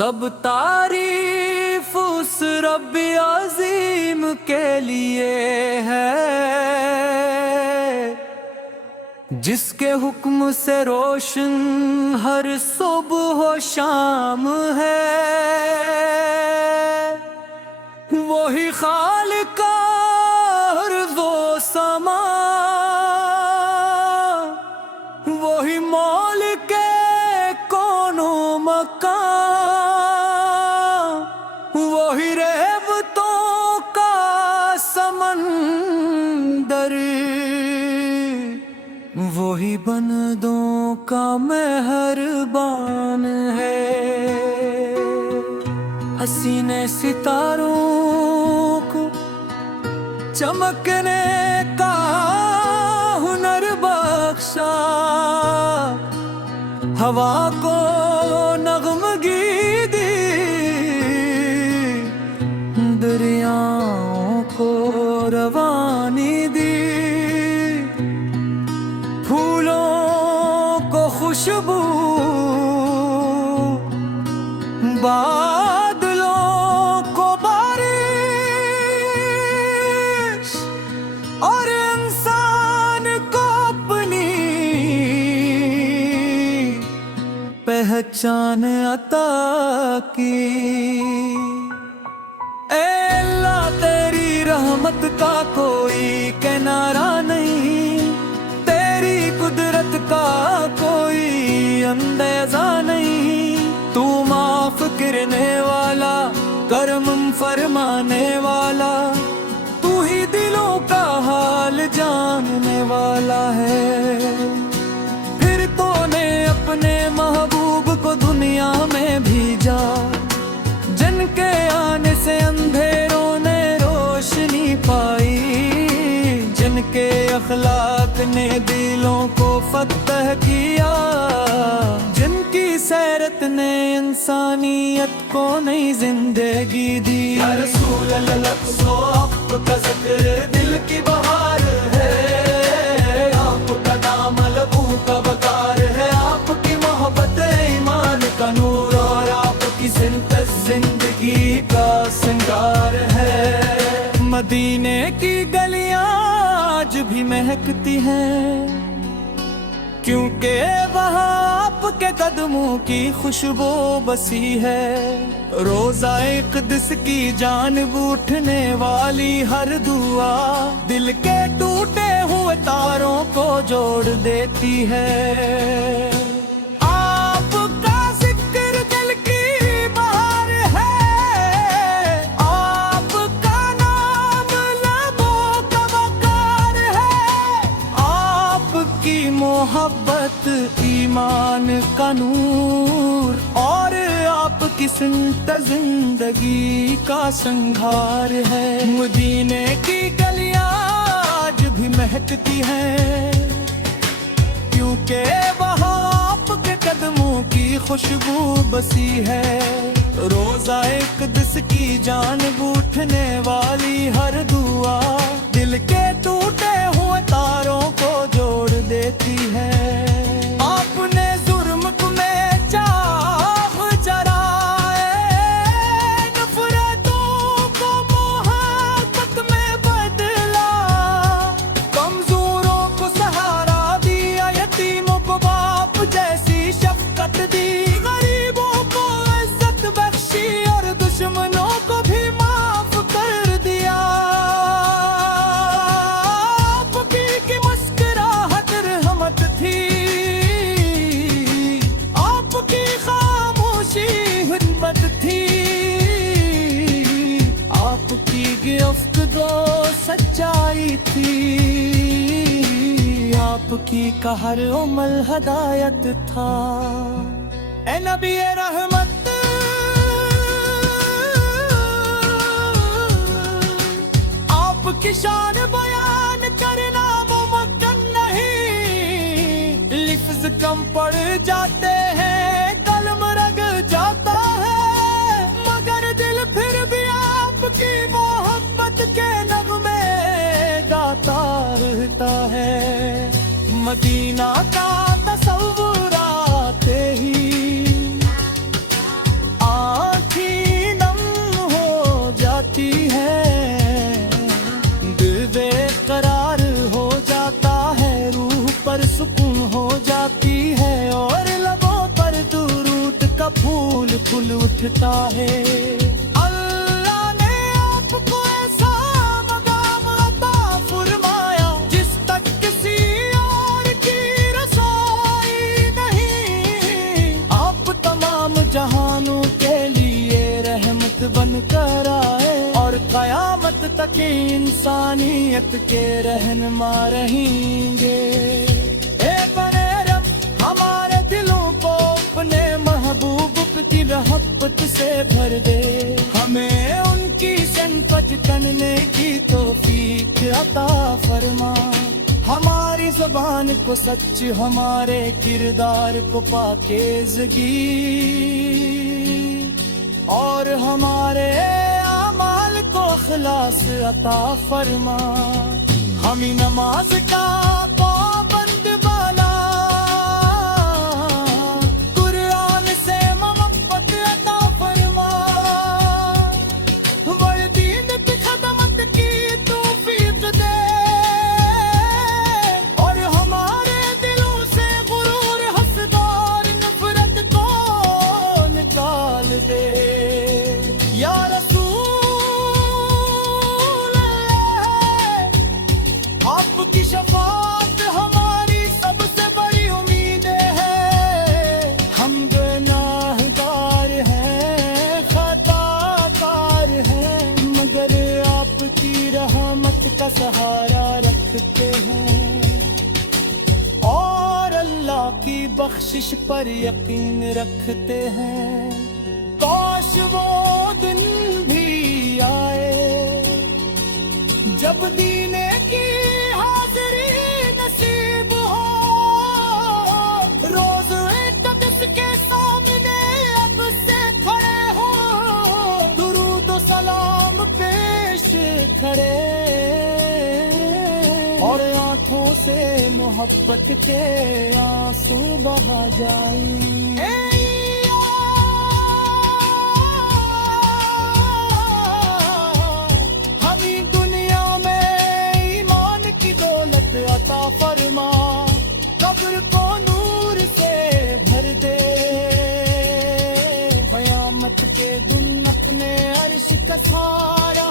سب تعریف اس رب عظیم کے لیے ہے جس کے حکم سے روشن ہر صبح و شام ہے۔ وہی خالق ارض و سما، وہی مالک کون و مکان، وہی رحمتوں کا سمندر، وہی بندوں کا مہربان ہے۔ حسینے ستاروں کو چمکنے کا ہنر بخشا، ہوا کو نغمگی دی، دریاؤں کو روانی دی، پھولوں کو خوشبو، بادلوں کو بارش، اور انسان کو اپنی پہچان عطا کی۔ اے اللہ تیری رحمت کا کوئی کنارہ نہیں، تیری قدرت کا کوئی اندازہ نہیں، تو معاف کرنے والا، کرم فرمانے والا، تو ہی دلوں کا حال جاننے والا ہے۔ پھر تو نے اپنے محبوب کو دنیا میں بھیجا، جن کے آنے سے اندھیروں نے روشنی پائی، جن کے اخلاق نے دلوں کو فتح کیا، جن کی سیرت نے انسانیت کو نئی زندگی دی۔ یا رسول اللہ لفظ و آپ کا ذکر دل کی بہار ہے، آپ کا نام لبوں کا وقار ہے، آپ کی محبت ایمان کا نور، اور آپ کی زندگی کا سنگار ہے۔ مدینے کی گلیاں آج بھی مہکتی ہیں، کیونکہ وہاں آپ کے قدموں کی خوشبو بسی ہے۔ روضہ اقدس کی جانب اٹھنے والی ہر دعا دل کے ٹوٹے ہوئے تاروں کو جوڑ دیتی ہے۔ آپ کا ذکر دل کی بہار ہے، آپ کا نام لبوں کا وقار ہے، آپ کی محبت ایمان کا نور، اور آپ کی سنت زندگی کا سنگھار ہے۔ مدینے کی گلیاں آج بھی مہکتی ہیں، کیونکہ وہاں آپ کے قدموں کی خوشبو بسی ہے۔ روضہ اقدس کی جانب اٹھنے والی ہر دعا دل کے ٹوٹے ہوئے تاروں کو جوڑ دیتی ہے۔ آپ نے جرم میں چاہ جرائے، نفرتوں کو محبت میں بدلا، کمزوروں کو سہارا دیا، یتیموں کو باپ جیسی شفقت دی، غریبوں کو عزت بخشی، اور دشمنوں کو بھی معاف کر دیا۔ آپ کی مسکراہٹ رحمت تھی، آپ کی خاموشی حکمت تھی، آپ کی گرفت دو سچائی تھی، آپ کی کا ہر عمل ہدایت تھا۔ اے نبی رحمت، آپ کی شان بیان کرنا ممکن نہیں، لفظ کم پڑ جاتے ہیں، قلم رگ جاتا ہے، مگر دل پھر بھی آپ کی محبت کے نغمے گاتا رہتا ہے۔ مدینہ کا تصور آتے ہی پھول اٹھتا ہے۔ اللہ نے آپ کو ایسا مقام عطا فرمایا جس تک کسی اور کی رسائی نہیں۔ آپ تمام جہانوں کے لیے رحمت بن کر آئے اور قیامت تک انسانیت کے رہنما رہیں گے۔ اے بڑے رب ہمارے دلوں کو اپنے محبوب کی رحمت سے بھر دے، ہمیں ان کی سنت کرنے کی توفیق عطا فرما۔ ہماری زبان کو سچ، ہمارے کردار کو پاکیزگی، اور ہمارے اعمال کو اخلاص عطا فرما۔ ہمیں نماز کا پابند بنا، قرآن سے محبت عطا فرما، والدین کی خدمت کی توفیق دے، اور ہمارے دلوں سے غرور، حسد اور نفرت کو نکال دے۔ یا رسول اللہ، آپ کی شفاعت ہماری سب سے بڑی امید ہے۔ ہم گناہگار ہیں، خطا کار ہیں، مگر آپ کی رحمت کا سہارا رکھتے ہیں، اور اللہ کی بخشش پر یقین رکھتے ہیں۔ کاش وہ دن بھی آئے جب دین کی حاضری نصیب ہو، روز اقدس کے سامنے اب سے کھڑے ہو، درود و سلام پیش کھڑے، اور آنکھوں سے محبت کے آنسو بہا جائیں۔ عطا فرما، قبر کو نور سے بھر دے، قیامت کے دن اپنے عرش کا سہارا۔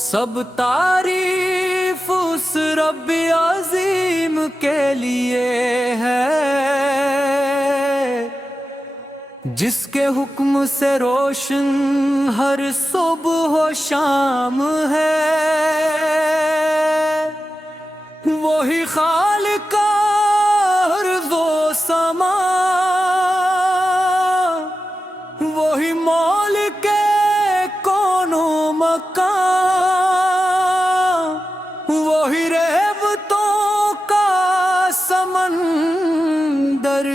سب تعریف اس رب عظیم کے لیے ہے جس کے حکم سے روشن ہر صبح و شام ہے۔ وہی خالق ارض و سما، وہی مالک کون و مکان، وہی رحمتوں کا سمندر،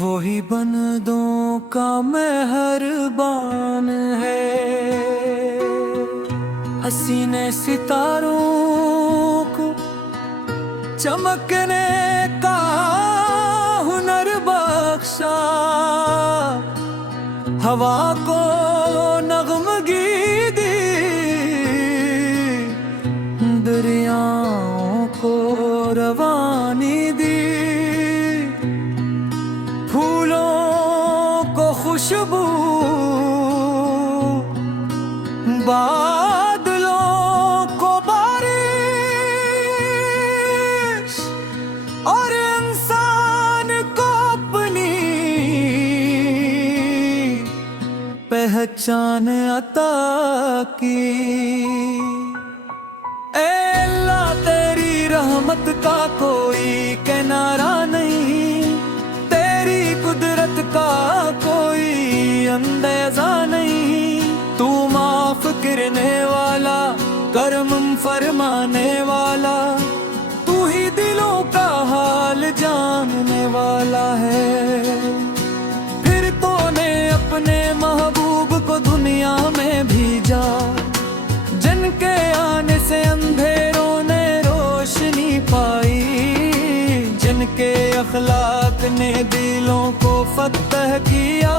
وہی بندوں کا مہربان ہے۔ حسین ستاروں کو چمکنے کا ہنر بخشا، ہوا کو نغمگی دی، دریاؤں کو روانی دی، خوشبو بادلوں کو بارش، اور انسان کو اپنی پہچان عطا کی۔ اے اللہ تیری رحمت کا کوئی کنارہ نہیں، تیری قدرت کا کوئی اندازہ نہیں، تو معاف کرنے والا، کرم فرمانے والا، تو ہی دلوں کا حال جاننے والا ہے۔ پھر تو نے اپنے محبوب کو دنیا میں بھیجا، جن کے آنے سے اندھیروں نے روشنی پائی، جن کے اخلاق نے دلوں کو فتح کیا،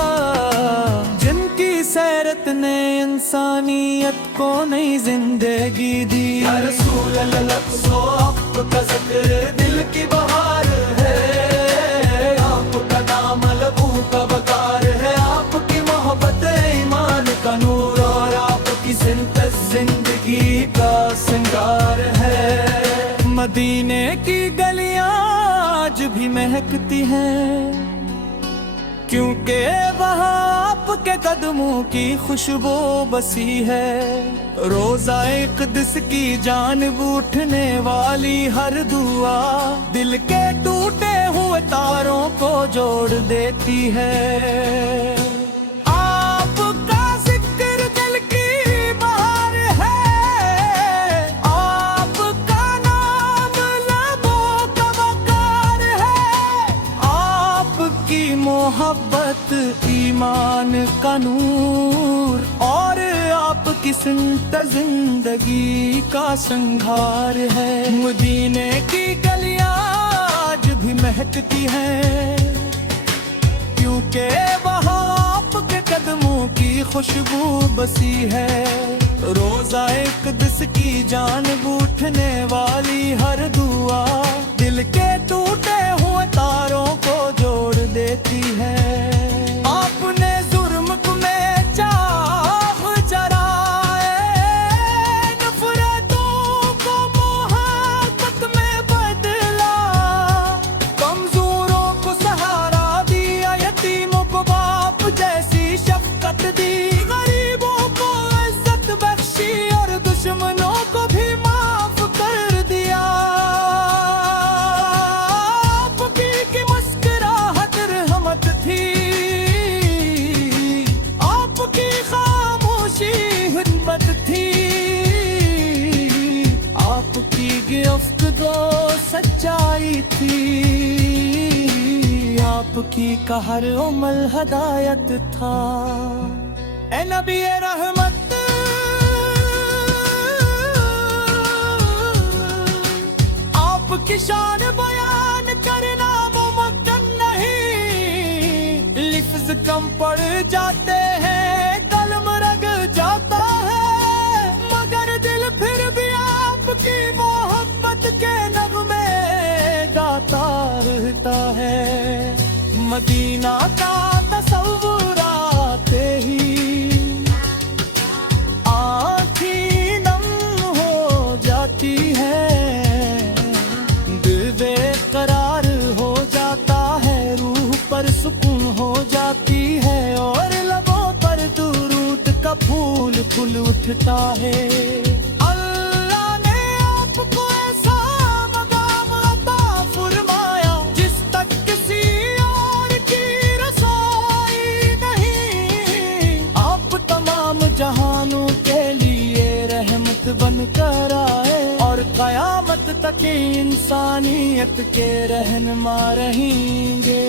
جن کی سیرت نے انسانیت کو نئی زندگی دی۔ یا رسول اللہ لفظوں آپ کا ذکر دل کی بہار ہے، آپ کا نام لبوں کا وقار ہے، آپ کی محبت ایمان کا نور اور آپ کی زندگی زندگی کا سنگار ہے۔ مدینے کی گلیاں آج بھی مہکتی ہیں کیونکہ وہاں آپ کے قدموں کی خوشبو بسی ہے۔ روضہ اقدس کی جانب اٹھنے والی ہر دعا دل کے ٹوٹے ہوئے تاروں کو جوڑ دیتی ہے۔ آپ کا ذکر دل کی بہار ہے، آپ کا نام لبوں کا وقار ہے، آپ کی محبت ایمان کا نور اور آپ کی سنت زندگی کا سنگھار ہے۔ مدینے کی گلیاں آج بھی مہکتی ہیں کیونکہ وہاں آپ کے قدموں کی خوشبو بسی ہے۔ روضہ اقدس کی جانب اٹھنے والی ہر دعا دل کے ٹوٹے ہوئے تاروں کو جوڑ دیتی ہے۔ آپ نے جرم میں چاہ جرائے، نفرتوں کو محبت میں بدلا، کمزوروں کو سہارا دیا، یتیموں کو باپ جیسی شفقت دی، غریبوں کو عزت بخشی اور دشمنوں کو بھی معاف کر دیا۔ آپ کی مسکراہٹ رحمت تھی، آپ کی خاموشی حکمت تھی، آپ کی گرفت دو سچائی تھی، آپ کی کا ہر عمل ہدایت تھا۔ اے نبی رحمت، آپ کی شان بیان کرنا ممکن نہیں، لفظ کم پڑ جاتے ہیں، قلم رگ جاتا ہے، مگر دل پھر بھی آپ کی محبت کے نغمے گاتا رہتا ہے۔ مدینہ کا تصور آتے ہی آنکھیں نم ہو جاتی ہے، دل بے قرار ہو جاتا ہے، روح پر سکون ہو جاتی ہے، اور لبوں پر درود کا پھول کھل اٹھتا ہے۔ اللہ نے آپ کو ایسا مقام عطا فرمایا جس تک کسی اور کی رسائی نہیں، آپ تمام جہانوں کے لیے رحمت بن کر آئے اور قیامت تک انسانیت کے رہنما رہیں گے۔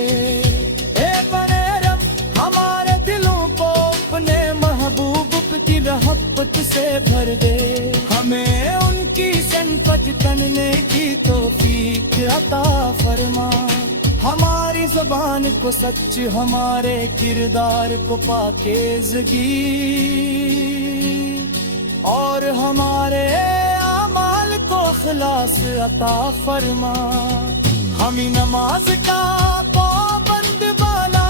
اے بنے رب، ہمارے دلوں کو اپنے محبوب کی رحمت سے بھر دے، ہمیں ان کی سن پہچاننے کی توفیق عطا فرما، ہماری زبان کو سچ، ہمارے کردار کو پاکیزگی، اور ہمارے اعمال کو اخلاص عطا فرما، ہمیں نماز کا پابند بنا،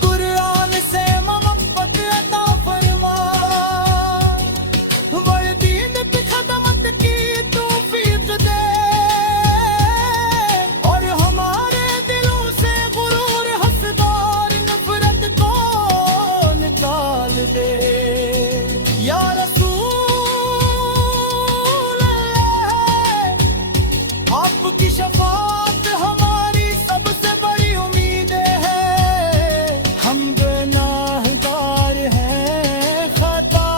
قرآن سے محبت عطا فرما، والدین کی خدمت کی توفیق دے، اور ہمارے دلوں سے غرور، حسد اور نفرت کو نکال دے۔ یا رسول اللہ، آپ کی شفاعت ہماری سب سے بڑی امید ہے، ہم گناہگار ہیں، خطا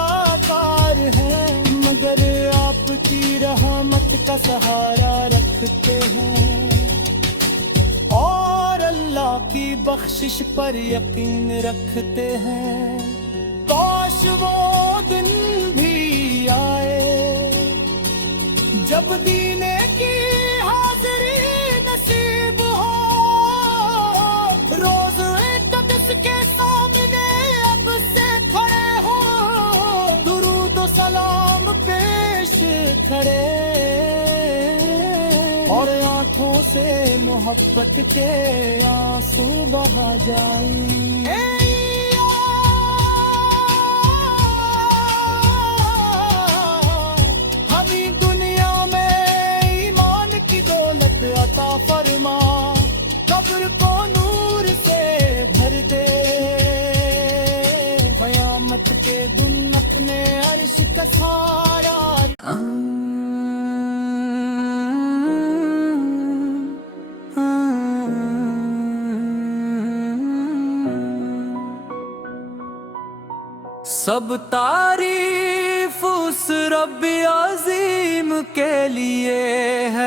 کار ہیں، مگر آپ کی رحمت کا سہارا رکھتے ہیں، اور اللہ کی بخشش پر یقین رکھتے ہیں۔ کاش وہ دن بھی آئے جب دینے کی حاضری نصیب ہو، روز اقدس کے سامنے کھڑے اور آنکھوں سے محبت کے آنسو بہا جائیں. ہمیں دنیا میں ایمان کی دولت عطا فرما, قبر کو نور سے بھر دے, قیامت کے دن اپنے عرش کا سایہ. سب تعریف اس رب عظیم کے لیے ہے.